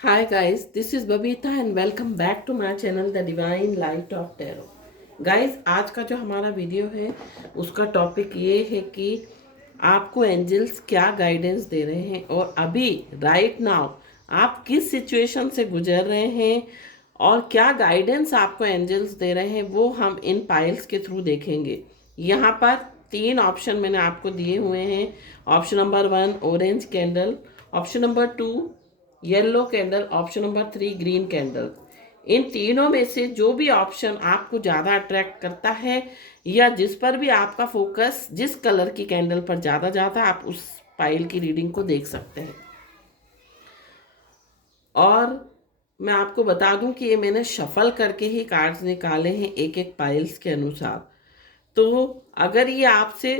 Hi guys, this is Babita and welcome back to my channel The Divine Light of Tarot. Guys, आज का जो हमारा video है उसका टॉपिक ये है कि आपको एंजल्स क्या गाइडेंस दे रहे हैं और अभी राइट नाउ आप किस सिचुएशन से गुजर रहे हैं और क्या गाइडेंस आपको एंजल्स दे रहे हैं वो हम इन पाइल्स के थ्रू देखेंगे। यहाँ पर 3 ऑप्शन मैंने आपको दिए हुए हैं। Option number 1 orange candle, option number 2 yellow candle, option number 3 green candle. इन तीनों में से जो भी ऑप्शन आपको ज़्यादा अट्रैक्ट करता है या जिस पर भी आपका फोकस जिस कलर की कैंडल पर ज़्यादा जाता है आप उस पाइल की रीडिंग को देख सकते हैं। और मैं आपको बता दूं कि ये मैंने शफल करके ही कार्ड्स निकाले हैं एक एक पाइल्स के अनुसार। तो अगर ये आपसे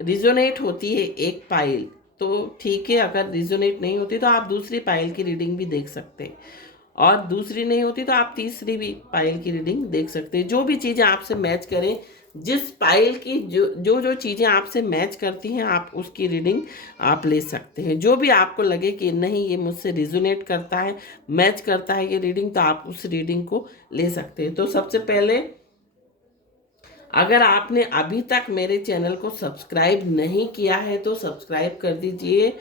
रिजोनेट होती है एक पाइल तो ठीक है, अगर रिजोनेट नहीं होती तो आप दूसरी पाइल की रीडिंग भी देख सकते हैं और दूसरी नहीं होती तो आप तीसरी भी पाइल की रीडिंग देख सकते हैं। जो भी चीज़ें आपसे मैच करें, जिस पाइल की जो चीज़ें आपसे मैच करती हैं आप उसकी रीडिंग आप ले सकते हैं। जो भी आपको लगे कि नहीं ये मुझसे रिजोनेट करता है, मैच करता है ये रीडिंग, तो आप उस रीडिंग को ले सकते हैं। तो सबसे पहले अगर आपने अभी तक मेरे चैनल को सब्सक्राइब नहीं किया है तो सब्सक्राइब कर दीजिए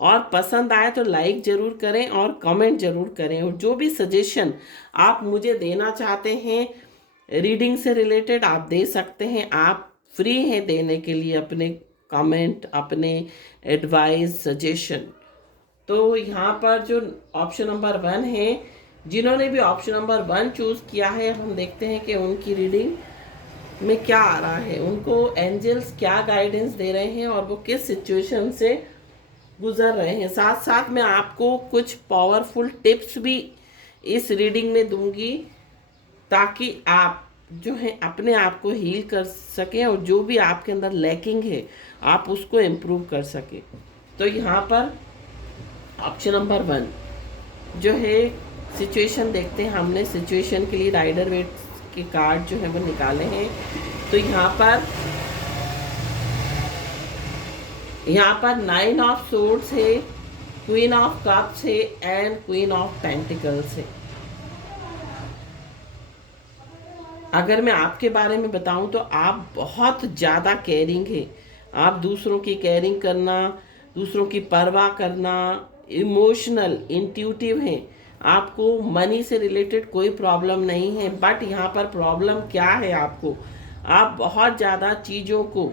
और पसंद आए तो लाइक ज़रूर करें और कमेंट ज़रूर करें। और जो भी सजेशन आप मुझे देना चाहते हैं रीडिंग से रिलेटेड आप दे सकते हैं। आप फ्री हैं देने के लिए अपने कमेंट, अपने एडवाइस, सजेशन। तो यहाँ पर जो ऑप्शन नंबर 1 है, जिन्होंने भी ऑप्शन नंबर 1 चूज़ किया है, हम देखते हैं कि उनकी रीडिंग में क्या आ रहा है, उनको एंजल्स क्या गाइडेंस दे रहे हैं और वो किस सिचुएशन से गुजर रहे हैं। साथ साथ मैं आपको कुछ पावरफुल टिप्स भी इस रीडिंग में दूंगी ताकि आप जो है अपने आप को हील कर सकें और जो भी आपके अंदर लैकिंग है आप उसको इम्प्रूव कर सकें। तो यहाँ पर ऑप्शन नंबर 1 जो है सिचुएशन देखते हैं। हमने सिचुएशन के लिए राइडर वेट के कार्ड जो है वो निकाले हैं। तो यहाँ पर 9 ऑफ सोर्ड्स है, क्वीन ऑफ कप्स है एंड क्वीन ऑफ पेंटिकल्स है। अगर मैं आपके बारे में बताऊं तो आप बहुत ज़्यादा केयरिंग है। आप दूसरों की केयरिंग करना, दूसरों की परवाह करना, इमोशनल, इंट्यूटिव हैं। आपको मनी से रिलेटेड कोई प्रॉब्लम नहीं है, बट यहाँ पर प्रॉब्लम क्या है आपको, आप बहुत ज़्यादा चीज़ों को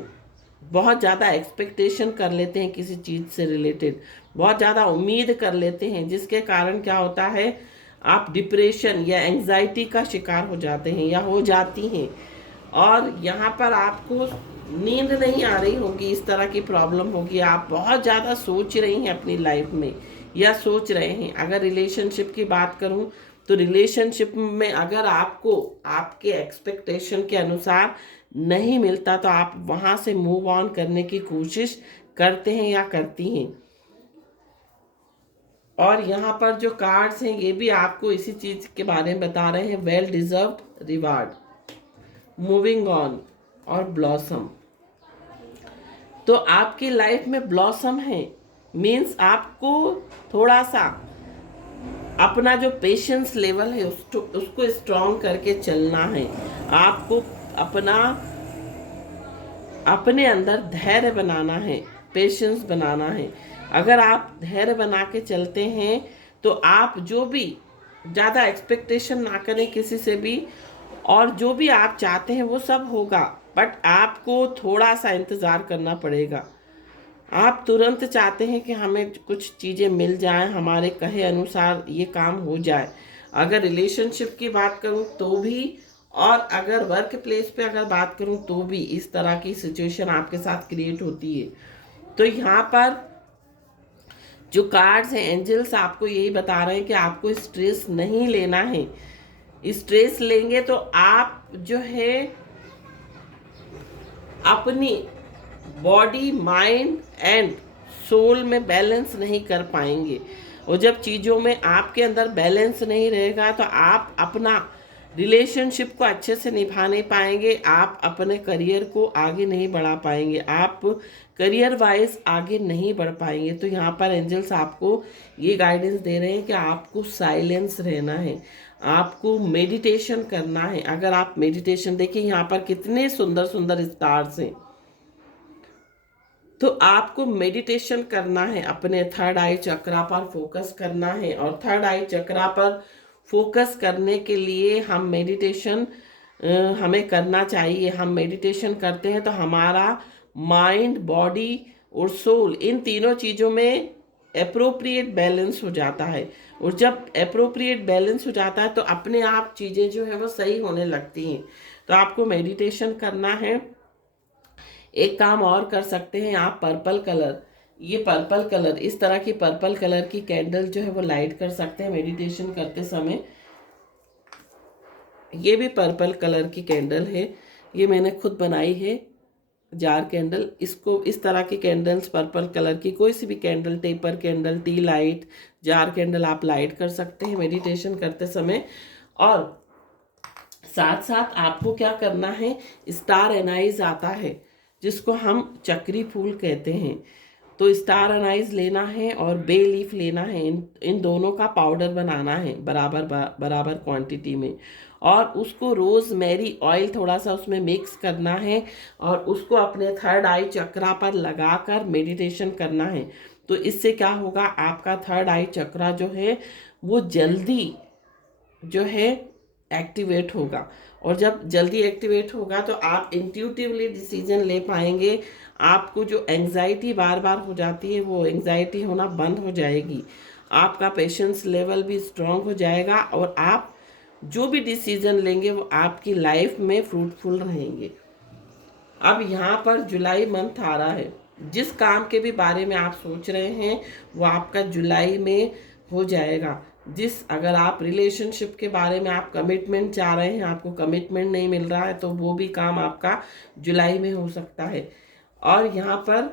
बहुत ज़्यादा एक्सपेक्टेशन कर लेते हैं किसी चीज़ से रिलेटेड, बहुत ज़्यादा उम्मीद कर लेते हैं, जिसके कारण क्या होता है आप डिप्रेशन या एंजाइटी का शिकार हो जाते हैं या हो जाती हैं। और यहाँ पर आपको नींद नहीं आ रही होगी, इस तरह की प्रॉब्लम होगी। आप बहुत ज़्यादा सोच रही हैं अपनी लाइफ में या सोच रहे हैं। अगर रिलेशनशिप की बात करूँ तो रिलेशनशिप में अगर आपको आपके एक्सपेक्टेशन के अनुसार नहीं मिलता तो आप वहाँ से मूव ऑन करने की कोशिश करते हैं या करती हैं। और यहाँ पर जो कार्ड्स हैं ये भी आपको इसी चीज़ के बारे में बता रहे हैं। Well deserved reward, moving on और ब्लॉसम। तो आपकी लाइफ में ब्लॉसम है, मीन्स आपको थोड़ा सा अपना जो पेशेंस लेवल है उसको स्ट्रॉन्ग करके चलना है। आपको अपने अंदर धैर्य बनाना है, पेशेंस बनाना है। अगर आप धैर्य बना के चलते हैं तो आप जो भी ज़्यादा एक्सपेक्टेशन ना करें किसी से भी, और जो भी आप चाहते हैं वो सब होगा, बट आपको थोड़ा सा इंतज़ार करना पड़ेगा। आप तुरंत चाहते हैं कि हमें कुछ चीज़ें मिल जाएं, हमारे कहे अनुसार ये काम हो जाए। अगर रिलेशनशिप की बात करूं तो भी, और अगर वर्क प्लेस पे अगर बात करूं तो भी इस तरह की सिचुएशन आपके साथ क्रिएट होती है। तो यहाँ पर जो कार्ड्स हैं एंजल्स आपको यही बता रहे हैं कि आपको स्ट्रेस नहीं लेना है। स्ट्रेस लेंगे तो आप जो है अपनी बॉडी, माइंड एंड सोल में बैलेंस नहीं कर पाएंगे। और जब चीज़ों में आपके अंदर बैलेंस नहीं रहेगा तो आप अपना रिलेशनशिप को अच्छे से निभा नहीं पाएंगे, आप अपने करियर को आगे नहीं बढ़ा पाएंगे, आप करियर वाइज आगे नहीं बढ़ पाएंगे। तो यहाँ पर एंजल्स आपको ये गाइडेंस दे रहे हैं कि आपको साइलेंस रहना है, आपको मेडिटेशन करना है। अगर आप मेडिटेशन, देखिए यहाँ पर कितने सुंदर सुंदर स्टार्स हैं, तो आपको मेडिटेशन करना है, अपने थर्ड आई चक्रा पर फोकस करना है। और थर्ड आई चक्रा पर फोकस करने के लिए हम मेडिटेशन हमें करना चाहिए। हम मेडिटेशन करते हैं तो हमारा माइंड, बॉडी और सोल, इन तीनों चीज़ों में अप्रोप्रिएट बैलेंस हो जाता है। और जब अप्रोप्रिएट बैलेंस हो जाता है तो अपने आप चीज़ें जो है वो सही होने लगती हैं। तो आपको मेडिटेशन करना है। एक काम और कर सकते हैं आप, पर्पल कलर, ये पर्पल कलर, इस तरह की पर्पल कलर की कैंडल जो है वो लाइट कर सकते हैं मेडिटेशन करते समय। ये भी पर्पल कलर की कैंडल है, ये मैंने खुद बनाई है, जार कैंडल। इसको इस तरह की कैंडल्स, पर्पल कलर की कोई सी भी candle, taper candle, T light, jar candle आप लाइट कर सकते हैं मेडिटेशन करते समय। और साथ साथ आपको क्या करना है, स्टार एनाइज आता है जिसको हम चक्री फूल कहते हैं, तो स्टार एनाइज लेना है और बे लीफ लेना है। इन दोनों का पाउडर बनाना है बराबर बराबर क्वांटिटी में, और उसको रोज़ मैरी ऑयल थोड़ा सा उसमें मिक्स करना है और उसको अपने थर्ड आई चक्रा पर लगाकर मेडिटेशन करना है। तो इससे क्या होगा, आपका थर्ड आई चक्रा जो है वो जल्दी जो है एक्टिवेट होगा। और जब जल्दी एक्टिवेट होगा तो आप इंट्यूटिवली डिसीजन ले पाएंगे। आपको जो एंग्जाइटी बार बार हो जाती है वो एंग्जाइटी होना बंद हो जाएगी, आपका पेशेंस लेवल भी स्ट्रांग हो जाएगा, और आप जो भी डिसीजन लेंगे वो आपकी लाइफ में फ्रूटफुल रहेंगे। अब यहाँ पर जुलाई मंथ आ रहा है, जिस काम के भी बारे में आप सोच रहे हैं वो आपका जुलाई में हो जाएगा। अगर आप रिलेशनशिप के बारे में आप कमिटमेंट चाह रहे हैं, आपको कमिटमेंट नहीं मिल रहा है, तो वो भी काम आपका जुलाई में हो सकता है। और यहाँ पर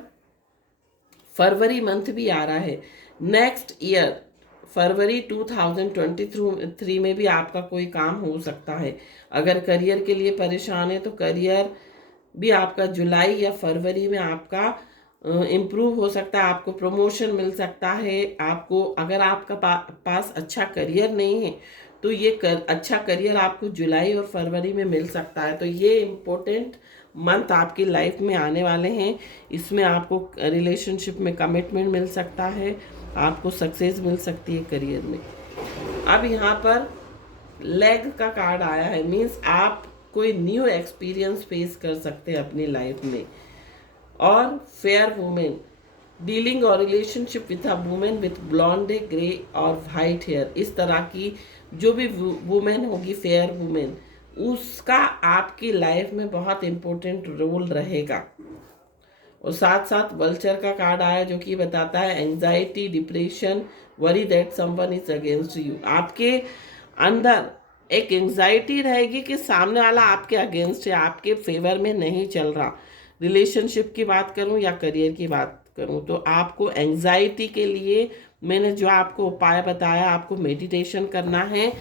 फरवरी मंथ भी आ रहा है, नेक्स्ट ईयर फरवरी 2023 में भी आपका कोई काम हो सकता है। अगर करियर के लिए परेशान है तो करियर भी आपका जुलाई या फरवरी में आपका इम्प्रूव हो सकता है, आपको प्रमोशन मिल सकता है। आपको, अगर आपका पास अच्छा करियर नहीं है तो ये अच्छा करियर आपको जुलाई और फरवरी में मिल सकता है। तो ये इम्पोर्टेंट मंथ आपकी लाइफ में आने वाले हैं। इसमें आपको रिलेशनशिप में कमिटमेंट मिल सकता है, आपको सक्सेस मिल सकती है करियर में। अब यहाँ पर लेग का कार्ड आया है, मीन्स आप कोई न्यू एक्सपीरियंस फेस कर सकते हैं अपनी लाइफ में। और फेयर वुमेन, डीलिंग और relationship with a women with blonde, grey और वाइट हेयर, इस तरह की जो भी वुमेन होगी, फेयर वुमेन, उसका आपकी लाइफ में बहुत इम्पोर्टेंट रोल रहेगा। और साथ साथ वल्चर का कार्ड आया जो कि बताता है anxiety, depression, worry that someone is against you. आपके अंदर एक एंजाइटी रहेगी कि सामने वाला आपके अगेंस्ट है, आपके फेवर में नहीं चल रहा। रिलेशनशिप की बात करूं या करियर की बात करूं, तो आपको एंजाइटी के लिए मैंने जो आपको उपाय बताया, आपको मेडिटेशन करना है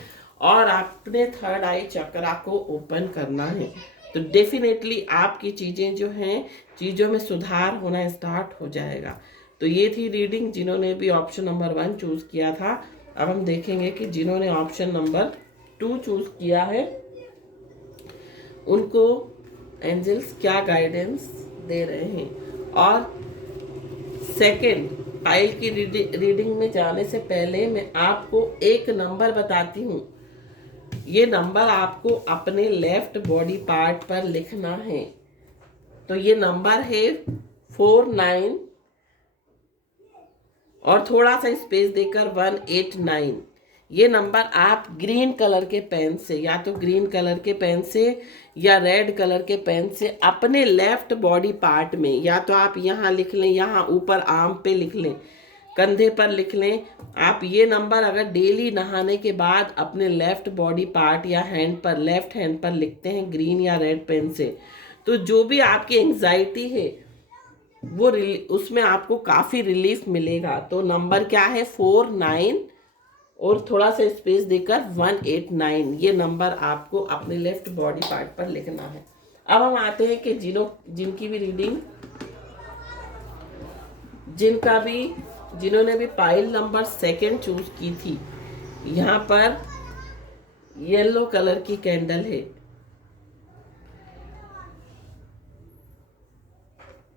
और अपने थर्ड आई चक्रा को ओपन करना है। तो डेफिनेटली आपकी चीज़ें जो हैं, चीज़ों में सुधार होना स्टार्ट हो जाएगा। तो ये थी रीडिंग जिन्होंने भी ऑप्शन नंबर 1 चूज़ किया था। अब हम देखेंगे कि जिन्होंने ऑप्शन नंबर 2 चूज़ किया है उनको एंजल्स क्या गाइडेंस दे रहे हैं। और सेकंड पाइल की रीडिंग में जाने से पहले मैं आपको एक नंबर बताती हूँ। ये नंबर आपको अपने लेफ्ट बॉडी पार्ट पर लिखना है। तो ये नंबर है 49 और थोड़ा सा स्पेस देकर 189। ये नंबर आप ग्रीन कलर के पेन से, या तो ग्रीन कलर के पेन से या रेड कलर के पेन से अपने लेफ्ट बॉडी पार्ट में, या तो आप यहाँ लिख लें, यहाँ ऊपर आर्म पे लिख लें, कंधे पर लिख लें। आप ये नंबर अगर डेली नहाने के बाद अपने लेफ्ट बॉडी पार्ट या हैंड पर, लेफ्ट हैंड पर लिखते हैं ग्रीन या रेड पेन से, तो जो भी आपकी एंजाइटी है वो उसमें आपको काफ़ी रिलीफ मिलेगा। तो नंबर क्या है 49 और थोड़ा सा स्पेस देकर 189 ये नंबर आपको अपने लेफ्ट बॉडी पार्ट पर लिखना है। अब हम आते हैं कि जिनकी भी रीडिंग, जिन्होंने भी पाइल नंबर 2 चूज की थी, यहाँ पर येलो कलर की कैंडल है।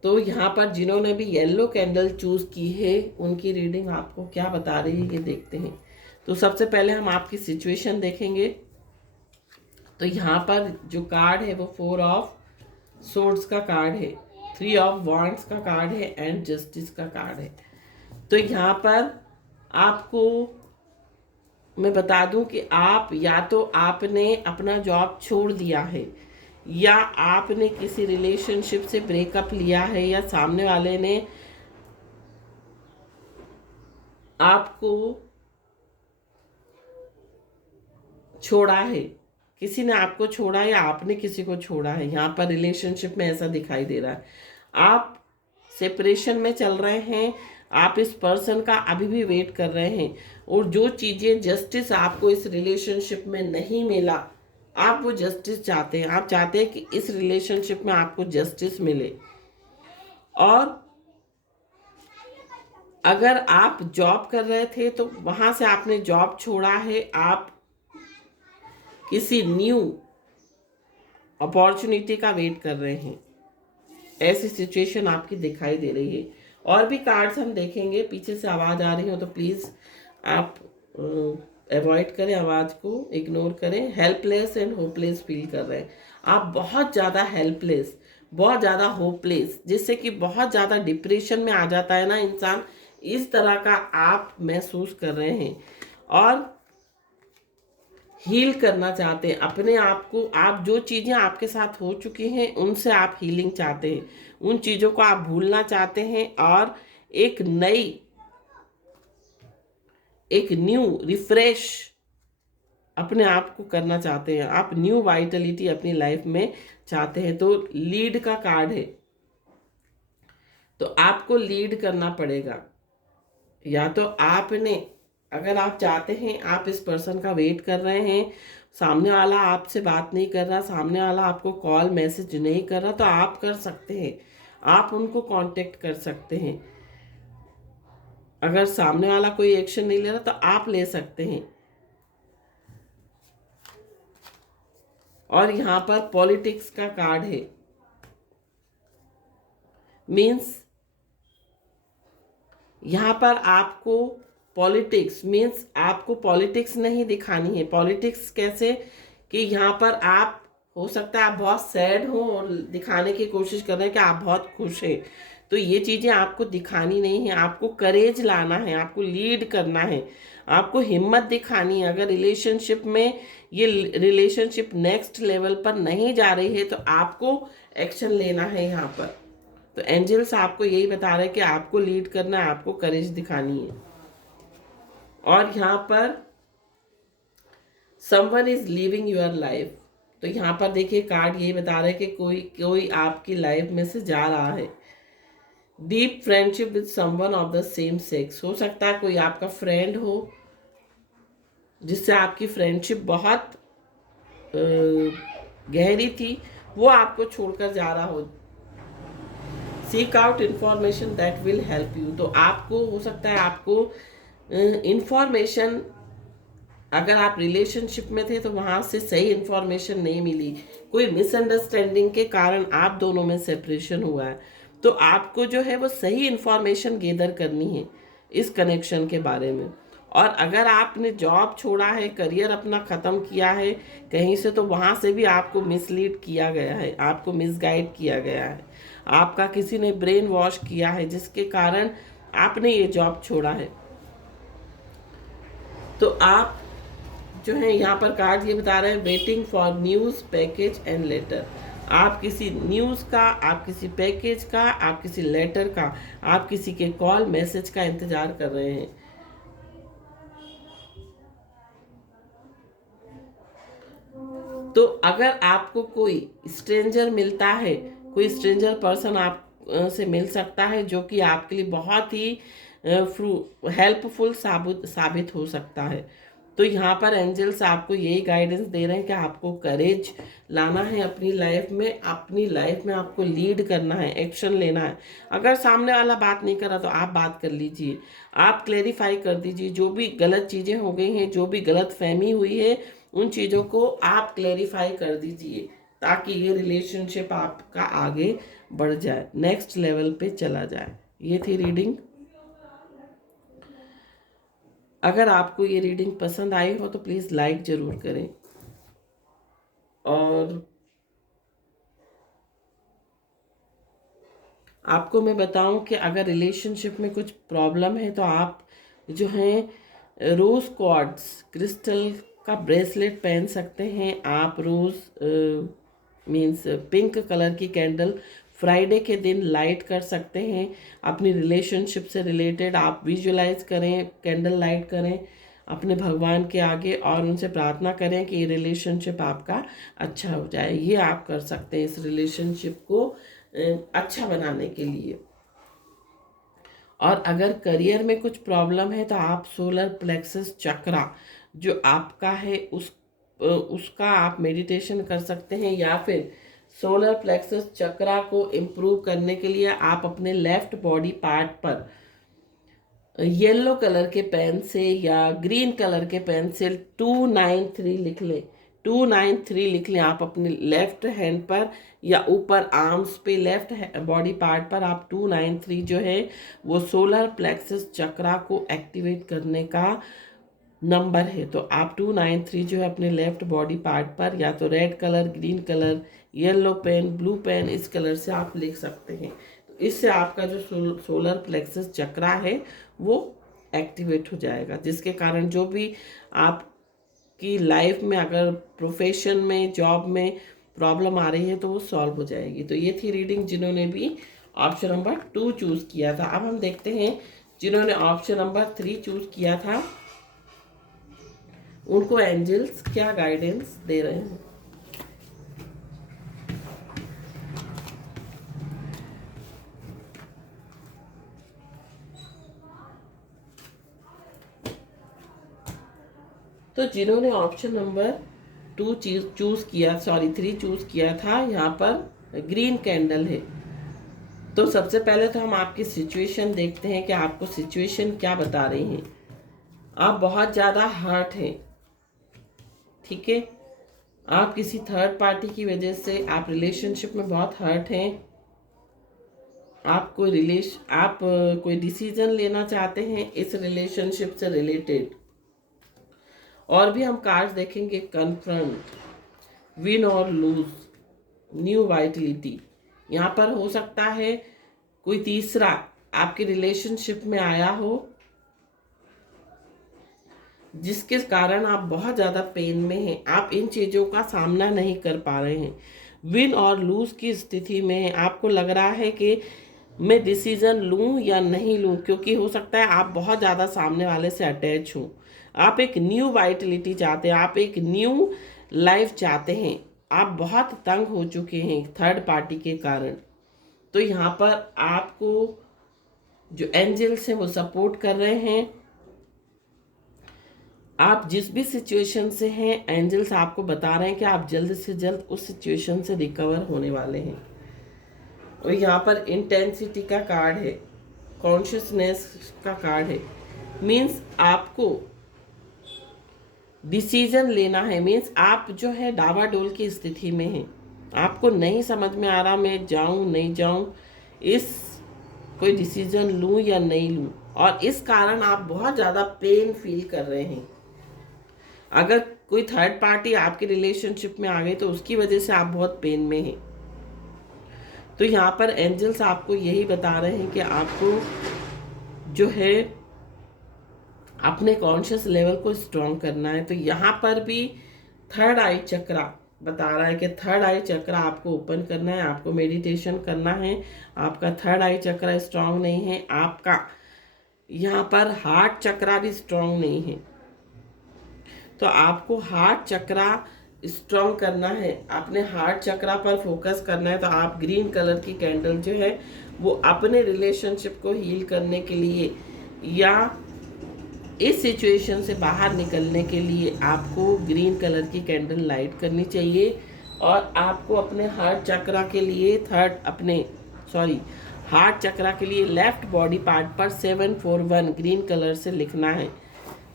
तो यहाँ पर जिन्होंने भी येलो कैंडल चूज की है उनकी रीडिंग आपको क्या बता रही है ये देखते हैं। तो सबसे पहले हम आपकी सिचुएशन देखेंगे। तो यहाँ पर जो कार्ड है वो 4 ऑफ सोर्ड्स का कार्ड है, 3 ऑफ वॉन्ड्स का कार्ड है एंड जस्टिस का कार्ड है। तो यहाँ पर आपको मैं बता दूं कि आप या तो आपने अपना जॉब छोड़ दिया है, या आपने किसी रिलेशनशिप से ब्रेकअप लिया है, या सामने वाले ने आपको छोड़ा है, किसी ने आपको छोड़ा या आपने किसी को छोड़ा है। यहाँ पर रिलेशनशिप में ऐसा दिखाई दे रहा है, आप सेपरेशन में चल रहे हैं, आप इस पर्सन का अभी भी वेट कर रहे हैं, और जो चीज़ें जस्टिस आपको इस रिलेशनशिप में नहीं मिला, आप वो जस्टिस चाहते हैं। आप चाहते हैं कि इस रिलेशनशिप में आपको जस्टिस मिले। और अगर आप जॉब कर रहे थे तो वहाँ से आपने जॉब छोड़ा है, आप किसी न्यू अपॉर्चुनिटी का वेट कर रहे हैं, ऐसी सिचुएशन आपकी दिखाई दे रही है। और भी कार्ड्स हम देखेंगे। पीछे से आवाज़ आ रही हो तो प्लीज़ आप अवॉइड करें, आवाज़ को इग्नोर करें। हेल्पलेस एंड होपलेस फील कर रहे हैं आप, बहुत ज़्यादा हेल्पलेस, बहुत ज़्यादा होपलेस, जिससे कि बहुत ज़्यादा डिप्रेशन में आ जाता है ना इंसान, इस तरह का आप महसूस कर रहे हैं। और हील करना चाहते हैं अपने आप को। आप जो चीज़ें आपके साथ हो चुकी हैं उनसे आप हीलिंग चाहते हैं, उन चीज़ों को आप भूलना चाहते हैं और एक न्यू रिफ्रेश अपने आप को करना चाहते हैं। आप न्यू वाइटलिटी अपनी लाइफ में चाहते हैं। तो लीड का कार्ड है, तो आपको लीड करना पड़ेगा। या तो आपने, अगर आप चाहते हैं, आप इस पर्सन का वेट कर रहे हैं, सामने वाला आपसे बात नहीं कर रहा, सामने वाला आपको कॉल मैसेज नहीं कर रहा, तो आप कर सकते हैं, आप उनको कांटेक्ट कर सकते हैं। अगर सामने वाला कोई एक्शन नहीं ले रहा तो आप ले सकते हैं। और यहाँ पर पॉलिटिक्स का कार्ड है, मीन्स यहाँ पर आपको पॉलिटिक्स मीन्स आपको पॉलिटिक्स नहीं दिखानी है। पॉलिटिक्स कैसे कि यहाँ पर आप, हो सकता है आप बहुत सैड हो और दिखाने की कोशिश कर रहे हैं कि आप बहुत खुश हैं, तो ये चीज़ें आपको दिखानी नहीं है। आपको करेज लाना है, आपको लीड करना है, आपको हिम्मत दिखानी है। अगर रिलेशनशिप में ये रिलेशनशिप नेक्स्ट लेवल पर नहीं जा रही है तो आपको एक्शन लेना है यहाँ पर। तो एंजल्स आपको यही बता रहे हैं कि आपको लीड करना है, आपको करेज दिखानी है। और यहाँ पर someone is living your life, तो यहाँ पर देखिए कार्ड यही बता रहे हैं कि कोई आपकी लाइफ में से जा रहा है। Deep friendship with someone of the same sex, हो सकता है कोई आपका फ्रेंड हो जिससे आपकी फ्रेंडशिप बहुत गहरी थी, वो आपको छोड़कर जा रहा हो। Seek out information that will help you, तो आपको हो सकता है आपको इंफॉर्मेशन, अगर आप रिलेशनशिप में थे तो वहाँ से सही इंफॉर्मेशन नहीं मिली, कोई मिसअंडरस्टैंडिंग के कारण आप दोनों में सेपरेशन हुआ है, तो आपको जो है वो सही इंफॉर्मेशन गेदर करनी है इस कनेक्शन के बारे में। और अगर आपने जॉब छोड़ा है, करियर अपना ख़त्म किया है कहीं से, तो वहाँ से भी आपको मिसलीड किया गया है, आपको मिसगाइड किया गया है, आपका किसी ने ब्रेन वॉश किया है जिसके कारण आपने ये जॉब छोड़ा है। तो आप जो है यहाँ पर कार्ड ये बता रहे हैं, waiting for news, package and later. आप किसी न्यूज़ का, आप किसी पैकेज का, आप किसी लेटर का, आप किसी के कॉल मैसेज का इंतजार कर रहे हैं। तो अगर आपको कोई स्ट्रेंजर मिलता है, कोई स्ट्रेंजर पर्सन आप से मिल सकता है जो कि आपके लिए बहुत ही हेल्पफुल साबित हो सकता है। तो यहाँ पर एंजल्स आपको यही गाइडेंस दे रहे हैं कि आपको करेज लाना है अपनी लाइफ में आपको लीड करना है, एक्शन लेना है। अगर सामने वाला बात नहीं कर रहा तो आप बात कर लीजिए, आप क्लेरिफाई कर दीजिए। जो भी गलत चीज़ें हो गई हैं, जो भी गलत फहमी हुई है, उन चीज़ों को आप क्लेरिफाई कर दीजिए ताकि ये रिलेशनशिप आपका आगे बढ़ जाए, नेक्स्ट लेवल पे चला जाए। ये थी रीडिंग। अगर आपको ये रीडिंग पसंद आई हो तो प्लीज़ लाइक ज़रूर करें, और आपको मैं बताऊं कि अगर रिलेशनशिप में कुछ प्रॉब्लम है तो आप जो हैं रोज़ क्वार्ट्स क्रिस्टल का ब्रेसलेट पहन सकते हैं। आप रोज़ मीन्स पिंक कलर की कैंडल फ्राइडे के दिन लाइट कर सकते हैं। अपनी रिलेशनशिप से रिलेटेड आप विजुलाइज करें, कैंडल लाइट करें अपने भगवान के आगे और उनसे प्रार्थना करें कि ये रिलेशनशिप आपका अच्छा हो जाए। ये आप कर सकते हैं इस रिलेशनशिप को अच्छा बनाने के लिए। और अगर करियर में कुछ प्रॉब्लम है तो आप सोलर प्लेक्सस चक्रा जो आपका है उसका आप मेडिटेशन कर सकते हैं, या फिर सोलर प्लेक्सस चक्रा को इम्प्रूव करने के लिए आप अपने लेफ्ट बॉडी पार्ट पर येलो कलर के पेन से या ग्रीन कलर के पेन से 293 लिख लें। 293 लिख लें आप अपने लेफ्ट हैंड पर या ऊपर आर्म्स पे, लेफ्ट बॉडी पार्ट पर आप 293 जो है वो सोलर प्लेक्सस चक्रा को एक्टिवेट करने का नंबर है। तो आप 293 जो है अपने लेफ्ट बॉडी पार्ट पर या तो red colour, green colour, yellow pen, blue pen, इस कलर से आप लिख सकते हैं। तो इससे आपका जो सोलर प्लेक्सस चक्रा है वो एक्टिवेट हो जाएगा, जिसके कारण जो भी आपकी लाइफ में अगर प्रोफेशन में, जॉब में प्रॉब्लम आ रही है तो वो सॉल्व हो जाएगी। तो ये थी रीडिंग जिन्होंने भी ऑप्शन नंबर 2 चूज़ किया था। अब हम देखते हैं जिन्होंने ऑप्शन नंबर 3 चूज़ किया था उनको एंजल्स क्या गाइडेंस दे रहे हैं। तो जिन्होंने ऑप्शन नंबर 3 चूज किया था, यहाँ पर ग्रीन कैंडल है। तो सबसे पहले तो हम आपकी सिचुएशन देखते हैं कि आपको सिचुएशन क्या बता रही है। आप बहुत ज़्यादा हर्ट हैं, ठीक है। आप किसी थर्ड पार्टी की वजह से आप रिलेशनशिप में बहुत हर्ट हैं। आप कोई डिसीजन लेना चाहते हैं इस रिलेशनशिप से रिलेटेड। और भी हम कार्ड्स देखेंगे, कन्फ्रंट, विन और लूज, न्यू वाइटलिटी। यहाँ पर हो सकता है कोई तीसरा आपके रिलेशनशिप में आया हो जिसके कारण आप बहुत ज़्यादा पेन में हैं। आप इन चीज़ों का सामना नहीं कर पा रहे हैं। विन और लूज की स्थिति में आपको लग रहा है कि मैं डिसीजन लूं या नहीं लूं, क्योंकि हो सकता है आप बहुत ज़्यादा सामने वाले से अटैच हों। आप एक न्यू वाइटलिटी चाहते हैं, आप एक न्यू लाइफ चाहते हैं। आप बहुत तंग हो चुके हैं थर्ड पार्टी के कारण। तो यहाँ पर आपको जो एंजल्स हैं वो सपोर्ट कर रहे हैं। आप जिस भी सिचुएशन से हैं, एंजल्स आपको बता रहे हैं कि आप जल्द से जल्द उस सिचुएशन से रिकवर होने वाले हैं। और यहाँ पर इंटेंसिटी का कार्ड है, कॉन्शियसनेस का कार्ड है। मीन्स आपको डिसीजन लेना है। मीन्स आप जो है डावाडोल की स्थिति में हैं। आपको नहीं समझ में आ रहा मैं जाऊं नहीं जाऊं, इस कोई डिसीजन लूं या नहीं लूं, और इस कारण आप बहुत ज़्यादा पेन फील कर रहे हैं। अगर कोई थर्ड पार्टी आपके रिलेशनशिप में आ गई तो उसकी वजह से आप बहुत पेन में हैं। तो यहाँ पर एंजल्स आपको यही बता रहे हैं कि आपको जो है अपने कॉन्शियस लेवल को स्ट्रॉन्ग करना है। तो यहाँ पर भी थर्ड आई चक्रा बता रहा है कि थर्ड आई चक्रा आपको ओपन करना है, आपको मेडिटेशन करना है। आपका थर्ड आई चक्रा स्ट्रॉन्ग नहीं है। आपका यहाँ पर हार्ट चक्रा भी स्ट्रॉन्ग नहीं है। तो आपको हार्ट चक्रा स्ट्रॉन्ग करना है, अपने हार्ट चक्रा पर फोकस करना है। तो आप ग्रीन कलर की कैंडल जो है वो अपने रिलेशनशिप को हील करने के लिए या इस सिचुएशन से बाहर निकलने के लिए आपको ग्रीन कलर की कैंडल लाइट करनी चाहिए। और आपको अपने हार्ट चक्रा के लिए हार्ट चक्रा के लिए लेफ्ट बॉडी पार्ट पर 741 ग्रीन कलर से लिखना है।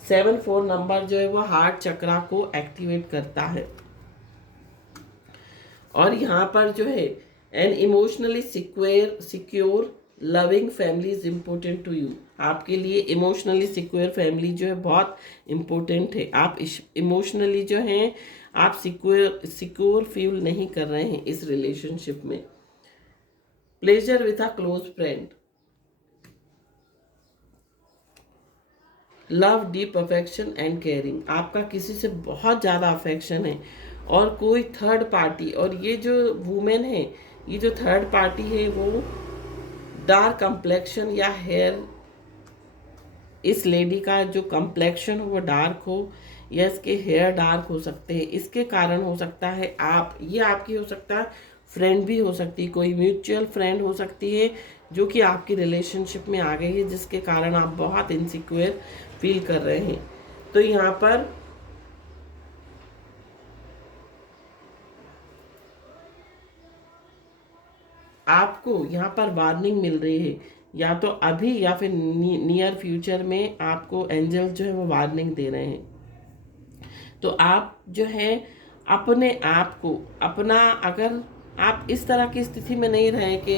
74 नंबर जो है वो हार्ट चक्रा को एक्टिवेट करता है। और यहाँ पर जो है an emotionally secure loving family is important to you. आपके लिए इमोशनली सिक्योर फैमिली जो है बहुत इम्पोर्टेंट है। आप इमोशनली जो हैं आप सिक्योर फील नहीं कर रहे हैं इस रिलेशनशिप में। Pleasure with a close friend, love deep affection and caring. आपका किसी से बहुत ज़्यादा अफेक्शन है और कोई थर्ड पार्टी, और ये जो वुमेन है, ये जो थर्ड पार्टी है वो डार्क कंप्लेक्शन या हेयर, इस लेडी का जो कंप्लेक्शन हो वो डार्क हो या इसके हेयर डार्क हो सकते हैं। इसके कारण हो सकता है ये आपकी हो सकता है फ्रेंड भी हो सकती है, कोई म्यूचुअल फ्रेंड हो सकती है जो कि आपकी रिलेशनशिप में आ गई है, जिसके कारण आप बहुत इनसिक्योर फील कर रहे हैं। तो यहाँ पर आपको यहाँ पर वार्निंग मिल रही है, या तो अभी या फिर नियर फ्यूचर में आपको एंजल जो है वो वार्निंग दे रहे हैं। तो आप जो है अपने आप को अगर आप इस तरह की स्थिति में नहीं रहे कि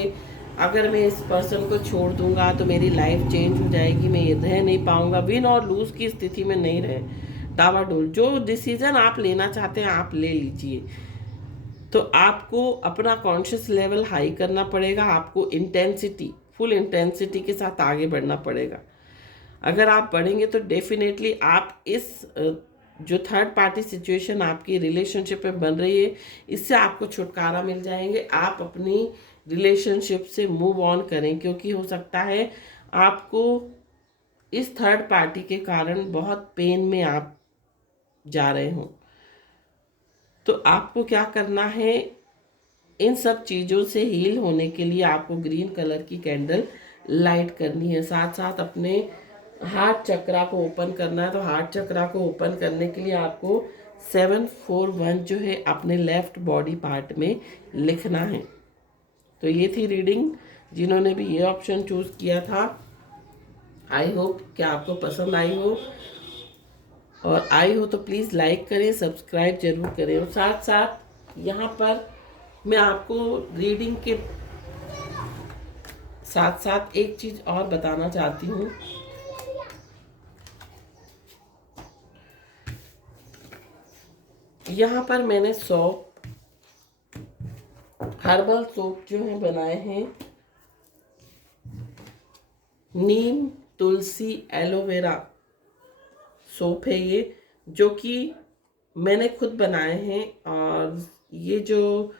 अगर मैं इस पर्सन को छोड़ दूंगा तो मेरी लाइफ चेंज हो जाएगी, मैं रह नहीं पाऊंगा, विन और लूज की स्थिति में नहीं रहे डावाडोल। जो डिसीजन आप लेना चाहते हैं आप ले लीजिए। तो आपको अपना कॉन्शियस लेवल हाई करना पड़ेगा, आपको फुल इंटेंसिटी के साथ आगे बढ़ना पड़ेगा। अगर आप बढ़ेंगे तो डेफिनेटली आप इस जो थर्ड पार्टी सिचुएशन आपकी रिलेशनशिप में बन रही है, इससे आपको छुटकारा मिल जाएंगे। आप अपनी रिलेशनशिप से मूव ऑन करें, क्योंकि हो सकता है आपको इस थर्ड पार्टी के कारण बहुत पेन में आप जा रहे हों। तो आपको क्या करना है, इन सब चीज़ों से हील होने के लिए आपको ग्रीन कलर की कैंडल लाइट करनी है। साथ साथ अपने हार्ट चक्रा को ओपन करना है। तो हार्ट चक्रा को ओपन करने के लिए आपको 741 जो है अपने लेफ्ट बॉडी पार्ट में लिखना है। तो ये थी रीडिंग। जिन्होंने भी ये ऑप्शन चूज़ किया था, आई होप कि आपको पसंद आई हो, और आई हो तो प्लीज़ लाइक करें, सब्सक्राइब जरूर करें। और साथ साथ यहाँ पर मैं आपको रीडिंग के साथ साथ एक चीज़ और बताना चाहती हूँ। यहाँ पर मैंने हर्बल सोप जो है बनाए हैं, नीम, तुलसी, एलोवेरा सोप है ये, जो कि मैंने खुद बनाए हैं। और ये जो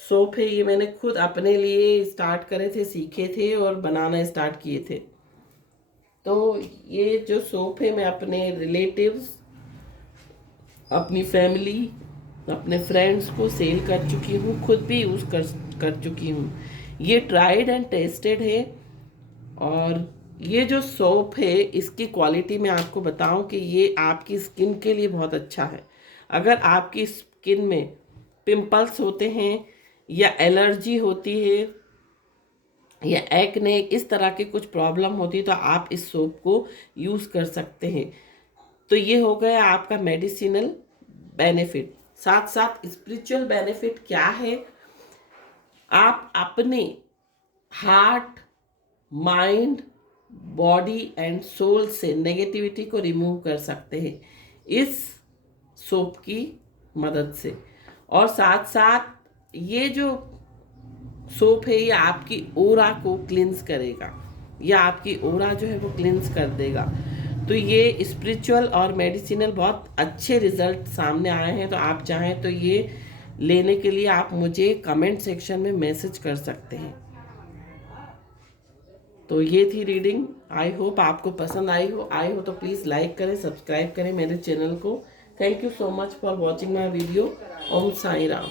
सोप है ये मैंने खुद अपने लिए स्टार्ट करे थे, सीखे थे और बनाना स्टार्ट किए थे। तो ये जो सोप है मैं अपने रिलेटिव्स, अपनी फैमिली, अपने फ्रेंड्स को सेल कर चुकी हूँ, खुद भी यूज़ कर चुकी हूँ। ये ट्राइड एंड टेस्टेड है। और ये जो सोप है इसकी क्वालिटी मैं आपको बताऊं कि ये आपकी स्किन के लिए बहुत अच्छा है। अगर आपकी स्किन में पिंपल्स होते हैं या एलर्जी होती है या एक्ने, इस तरह की कुछ प्रॉब्लम होती है, तो आप इस सोप को यूज़ कर सकते हैं। तो ये हो गया आपका मेडिसिनल बेनिफिट। साथ साथ स्पिरिचुअल बेनिफिट क्या है, आप अपने heart, mind, body and soul से नेगेटिविटी को रिमूव कर सकते हैं इस सोप की मदद से। और साथ साथ ये जो सोप है ये आपकी ओरा को क्लिंस करेगा, या आपकी ओरा जो है वो क्लिंस कर देगा। तो ये स्पिरिचुअल और मेडिसिनल बहुत अच्छे रिजल्ट सामने आए हैं। तो आप चाहें तो ये लेने के लिए आप मुझे कमेंट सेक्शन में मैसेज कर सकते हैं। तो ये थी रीडिंग। आई होप आपको पसंद आई हो तो प्लीज़ लाइक करें, सब्सक्राइब करें मेरे चैनल को। Thank you so much for watching my video. Om Sai Ram.